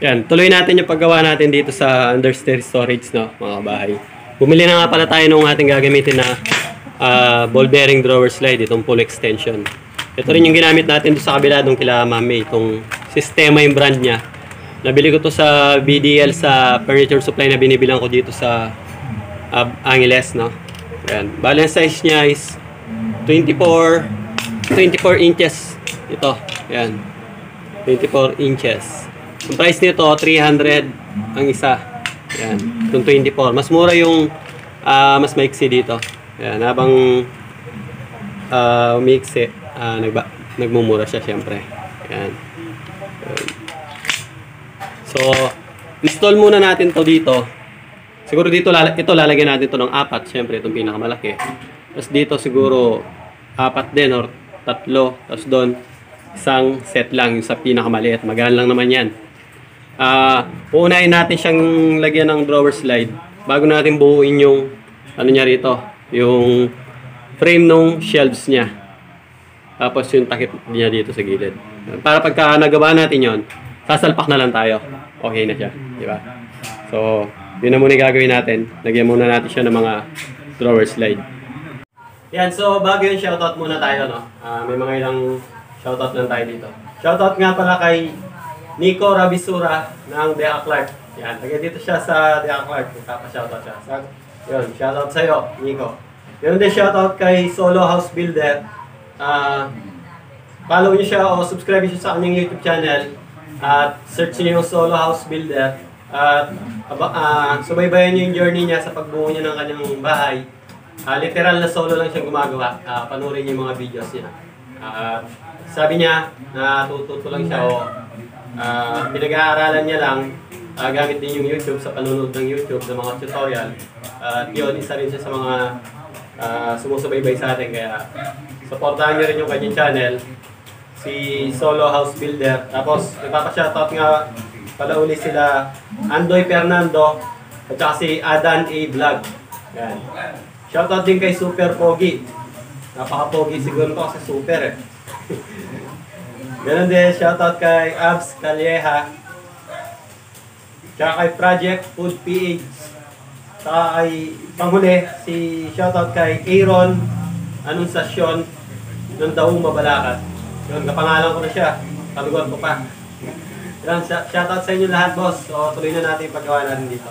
Yan, tuloy natin yung paggawa natin dito sa understair storage, no, mga bahay. Bumili na nga pala tayo nung ating gagamitin na ball bearing drawer slide, itong full extension. Ito rin yung ginamit natin doon sa kabila nung kila Mami, itong Sistema yung brand niya. Nabili ko to sa BDL sa furniture supply na binibilang ko dito sa Angeles, no. Yan. Bali ang size niya is 24 inches. Ito, yan. 24 inches. Ang price nito 300 ang isa. Yan, itong 24. Mas mura yung mas maiksi dito. Yan, habang umiiksi, nagmumura siya syempre. Yan. So, install muna natin to dito. Siguro dito ito lalagyan natin to ng 4, syempre itong pinakamalaki. Tapos dito siguro 4 din or 3. Tapos doon isang set lang yung sa pinakamaliit. Magaan lang naman yan. Uunahin natin siyang lagyan ng drawer slide bago natin buuin yung ano niya rito, yung frame ng shelves niya. Tapos yung takip niya dito sa gilid. Para pagka nagawa natin yon, sasalpak na lang tayo. Okay na siya, di ba? So, yun na muna yung gagawin natin. Lagyan muna natin siya ng mga drawer slide. Yan, so bago yung shoutout muna tayo, no? May mga ilang shoutout lang tayo dito. Shoutout nga pala kay Nico Rabisura ng Dea Clark. Yan, tagay dito siya sa Dea Clark. Magpapa-shoutout siya. Yun, shoutout sa'yo, Nico. Yun din shoutout kay Solo House Builder. Follow niyo siya o subscribe niyo sa kanyang YouTube channel. At search niyo yung Solo House Builder. At subaybayan niyo yung journey niya sa pagbuo niya ng kanyang bahay. Literal na solo lang siyang gumagawa. Panurin niyo yung mga videos niya. Sabi niya, natututo lang siya o pinag-aaralan niya lang gamit din yung YouTube sa panunod ng YouTube ng mga tutorial. At yun, isa rin siya sa mga sumusubaybay sa atin. Kaya supportahan niyo rin yung kanyang channel, si Solo House Builder. Tapos nagpapa-shoutout nga pala uli sila Andoy Fernando at saka si Adan A. Vlog. Yan. Shoutout din kay Super Pogi. Napaka-pogi siguro to kasi super eh. Ganun din, shoutout kay Abs Calleja. Tsaka kay Project Food PH. Tsaka kay panghuli, si shoutout kay Aaron Anunciacion ng Daung Mabalacat. Yun, kapangalan ko na siya. Talugan ko pa. Yan, shoutout sa inyo lahat, boss. So, tuloy na natin yung paggawa natin dito.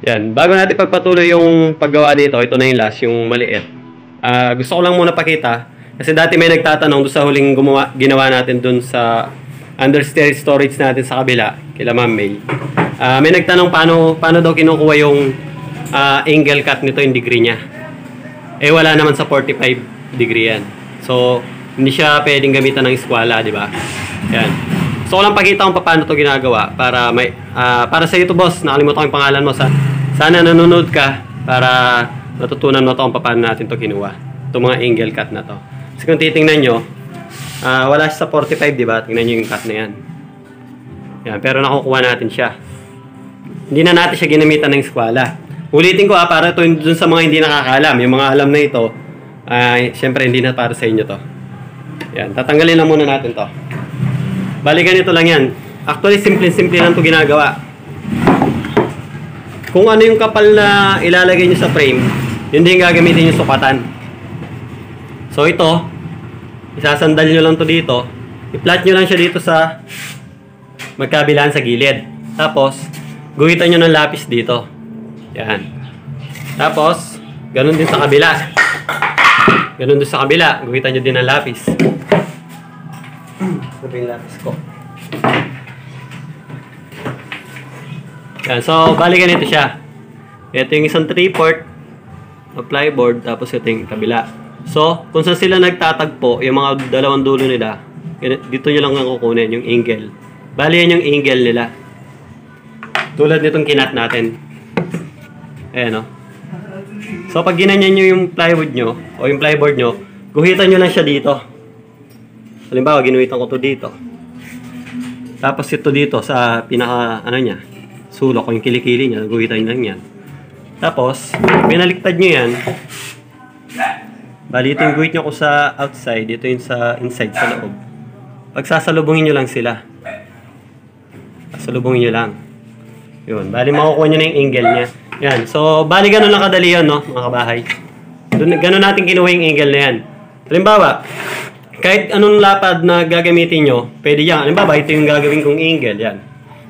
Yan. Bago natin pagpatuloy yung paggawa dito, ito na yung last, yung maliit. Gusto ko lang muna pakita. Kasi dati may nagtatanong doon sa huling ginawa natin doon sa understair storage natin sa kabila, kila Ma'am May. May nagtanong paano daw kinukuha yung angle cut nito, yung degree niya. Eh wala naman sa 45 degree yan. So, hindi siya pwedeng gamitan ng eskwala, di ba? Yan. So, ko lang pakita kung paano to ginagawa para sa iyo to, boss. Nakalimutan ko yung pangalan mo. Sana nanonood ka para natutunan mo to kung paano natin to kinuha. Itong mga angle cut na to. Kasi kung titingnan nyo, wala siya sa 45, di ba? Tingnan nyo yung cut na yan. Yan. Pero nakukuha natin siya. Hindi na natin siya ginamitan ng eskwala. Ulitin ko para ito dun sa mga hindi nakakaalam. Yung mga alam na ito, syempre hindi na para sa inyo to. Yan. Tatanggalin lang muna natin to. Bali ganito lang yan. Actually, simple-simple lang to ginagawa. Kung ano yung kapal na ilalagay nyo sa frame, yun din gagamitin yung sukatan. So ito, isasandal nyo lang to dito. I-flat nyo lang siya dito sa magkabilaan sa gilid. Tapos, guhitan nyo ng lapis dito. Yan. Tapos, ganun din sa kabila. Ganun din sa kabila. Guhitan nyo din ng lapis. Sabi yung lapis ko. Yan. So, bali ganito siya. Ito yung isang 3/4 na plyboard. Tapos ito yung kabila. So, kung saan sila nagtatagpo, yung mga dalawang dulo nila, dito nyo lang ang kukunin, yung angle. Bali yan yung angle nila. Tulad nitong kinat natin. Ayan o. So, pag ginanyan nyo yung plywood nyo, o yung plyboard nyo, guhitan nyo lang siya dito. Halimbawa, ginuhitan ko to dito. Tapos ito dito sa pinaka, niya, sulok o yung kilikili niya, guhitan nyo lang yan. Tapos, pinaliktad nyo yan. Bali, ito yung guhit nyo ko sa outside, dito yung sa inside, sa loob. Pagsasalubungin nyo lang sila. Sasalubungin nyo lang. Yun. Bali, makukuha nyo na yung angle niya. Yan. So, bali ganun lang kadali yun, no, mga kabahay. Ganun natin kinuha yung angle na yan. Halimbawa, kahit anong lapad na gagamitin nyo, pwede yan. Halimbawa, ito yung gagawin kong angle. Yan.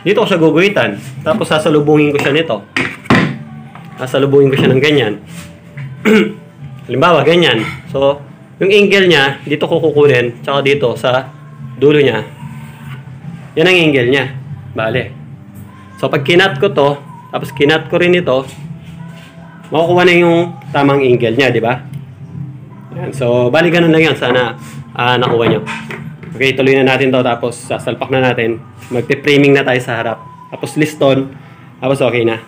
Dito ko siya guguhitan. Tapos, sasalubungin ko siya nito. Sasalubungin ko siya ng ganyan. Halimbawa, ganyan. So, yung angle niya, dito ko kukunin. Tsaka dito, sa dulo niya. Yan ang angle niya. Bale. So, pag kinat ko to, tapos kinat ko rin ito, makukuha na yung tamang angle niya, di ba? Yan. So, bali ganun lang yan. Sana nakuha nyo. Okay, tuloy na natin to. Tapos, sasalpak na natin. Magpe-framing na tayo sa harap. Tapos, liston. Tapos, okay na.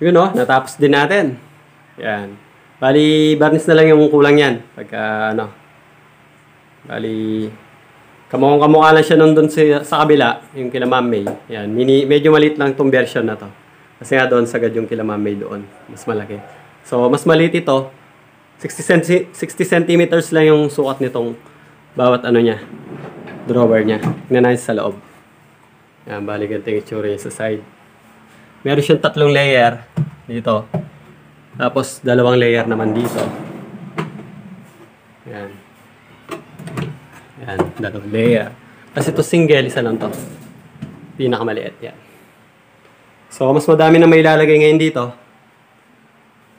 Yun o, natapos din natin. Yan. Bali, varnish na lang yung kulang yan. Pagka, ano. Bali, kamukha lang siya nung doon sa kabila, yung kila Ma'am May. Yan, medyo maliit lang itong version na to. Kasi nga doon sagad yung kila Ma'am May doon. Mas malaki. So, mas maliit ito. 60 centimeters lang yung sukat nitong bawat ano niya. Drawer niya. Tingnan natin sa loob. Yan, bali ganito yung itsura niya sa side. Meron siyang 3 layer dito. Tapos, 2 layer naman dito. Yan. Yan, 2 layer. Kasi ito single, isa lang to. Pinakamaliit, yan. So, mas madami na may ilalagay ngayon dito.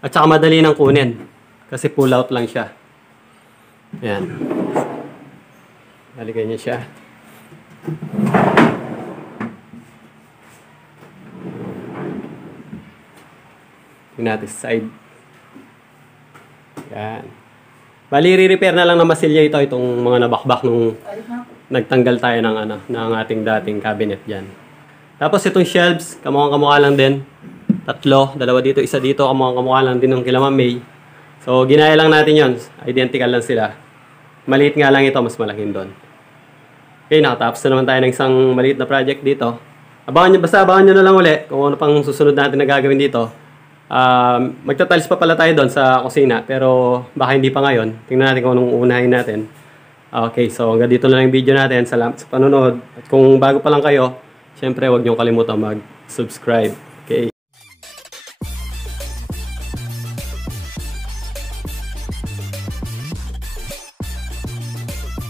At saka madali nang kunin. Kasi pull out lang siya. Yan. Lalagay niya siya. Tingnan natin sa side. Yan. Bali, re-repair na lang na masilya itong mga nabakbak nung nagtanggal tayo ng, ng ating dating cabinet dyan. Tapos itong shelves, kamukha lang din. 3, 2 dito, isa dito, kamukha lang din ng kila Ma'am May. So, ginaya lang natin yon. Identical lang sila. Maliit nga lang ito, mas malaking doon. Okay, nakatapos na naman tayo ng isang maliit na project dito. Abangan nyo na lang uli kung ano pang susunod natin na gagawin dito. Magtatiles pa pala tayo doon sa kusina, pero baka hindi pa ngayon. Tingnan natin kung anong unahin natin. Okay, so hanggang dito na lang yung video natin. Salamat sa panonood. At kung bago pa lang kayo, syempre huwag niyong kalimutan mag-subscribe.